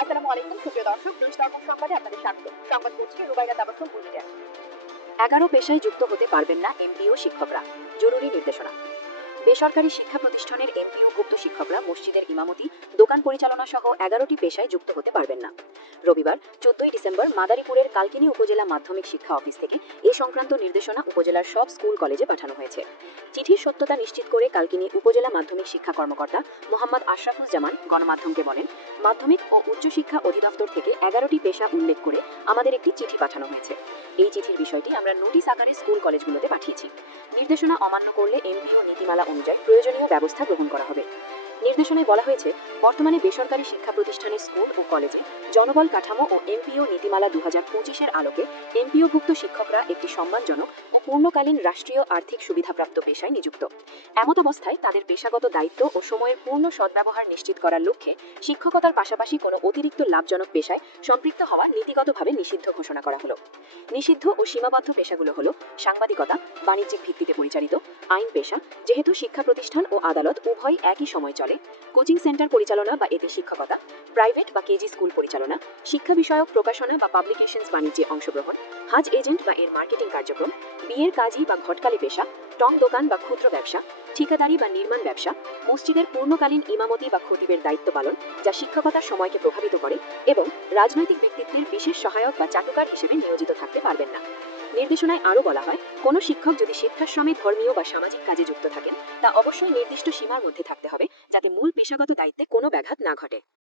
আসসালামু আলাইকুম সুপ্রিয় দর্শক, নিউজ দর্পণ সংবাদে আপনাদের স্বাগত। সংবাদ পড়ছি রুবাইদা তাবাসসুম বুলবুল। 11 পেশায় যুক্ত হতে পারবেন না এমপিও শিক্ষকরা, জরুরি নির্দেশনা। বেসরকারি শিক্ষা প্রতিষ্ঠানের এমপিওভুক্ত শিক্ষকরা মসজিদের ইমামতি, দোকান পরিচালনা সহ 11টি পেশায় যুক্ত হতে পারবেন না। রবিবার 14 ডিসেম্বর মাদারীপুরের কালকিনি উপজেলা মাধ্যমিক শিক্ষা অফিস থেকে এ সংক্রান্ত নির্দেশনা উপজেলার সব স্কুল কলেজে পাঠানো হয়েছে। চিঠির সত্যতা নিশ্চিত করে কালকিনি উপজেলা মাধ্যমিক শিক্ষা কর্মকর্তা মোহাম্মদ আশরাফুজ্জামান গণমাধ্যমকে বলেন, মাধ্যমিক ও উচ্চশিক্ষা অধিদপ্তর থেকে 11টি পেশা উল্লেখ করে আমাদের একটি চিঠি পাঠানো হয়েছে। এই চিঠির বিষয়টি আমরা নোটিশ আকারে স্কুল কলেজগুলোতে পাঠিয়েছি। নির্দেশনা অমান্য করলে এমপিও নীতিমালা অনুযায়ী প্রয়োজনীয় ব্যবস্থা গ্রহণ করা হবে। নির্দেশনায় বলা হয়েছে, বর্তমানে বেসরকারি শিক্ষা প্রতিষ্ঠানের স্কুল ও কলেজে জনবল কাঠামো ও এমপিও নীতিমালা 2025-এর আলোকে এমপিওভুক্ত শিক্ষকরা একটি সম্মানজনক ও পূর্ণকালীন রাষ্ট্রীয় আর্থিক সুবিধাপ্রাপ্ত পেশায় নিযুক্ত। এমত অবস্থায় তাদের পেশাগত দায়িত্ব ও সময়ের পূর্ণ সদ্ব্যবহার নিশ্চিত করার লক্ষ্যে শিক্ষকতার পাশাপাশি কোনো অতিরিক্ত লাভজনক পেশায় সম্পৃক্ত হওয়া নীতিগতভাবে নিষিদ্ধ ঘোষণা করা হলো। নিষিদ্ধ ও সীমাবদ্ধ পেশাগুলো হলো সাংবাদিকতা, বাণিজ্যিক ভিত্তিতে পরিচালিত আইন পেশা, যেহেতু শিক্ষা প্রতিষ্ঠান ও আদালত উভয় একই সময় চলে, কোচিং সেন্টার পরিচালনা বা এতে শিক্ষকতা, প্রাইভেট বা কেজি স্কুল পরিচালনা, শিক্ষা বিষয়ক প্রকাশনা বা পাবলিকেশনস বাণিজ্যে অংশগ্রহণ, হাজ এজেন্ট বা এর মার্কেটিং কার্যক্রম, বিয়ের কাজী বা ঘটকালি পেশা, টং দোকান বা ক্ষুদ্র ব্যবসা, ঠিকাদারি বা নির্মাণ ব্যবসা, মসজিদের পূর্ণকালীন ইমামতি বা খতিবের দায়িত্ব পালন যা শিক্ষকতার সময়কে প্রভাবিত করে, এবং রাজনৈতিক ব্যক্তিত্বের বিশেষ সহায়ক বা চাটুকার হিসেবে নিয়োজিত থাকতে পারবেন না। নির্দেশনায় আরও বলা হয়, কোনো শিক্ষক যদি স্বেচ্ছাশ্রমে ধর্মীয় বা সামাজিক কাজে যুক্ত থাকেন তা অবশ্যই নির্দিষ্ট সীমার মধ্যে থাকতে হবে, যাতে মূল পেশাগত দায়িত্বে কোনো ব্যাঘাত না ঘটে।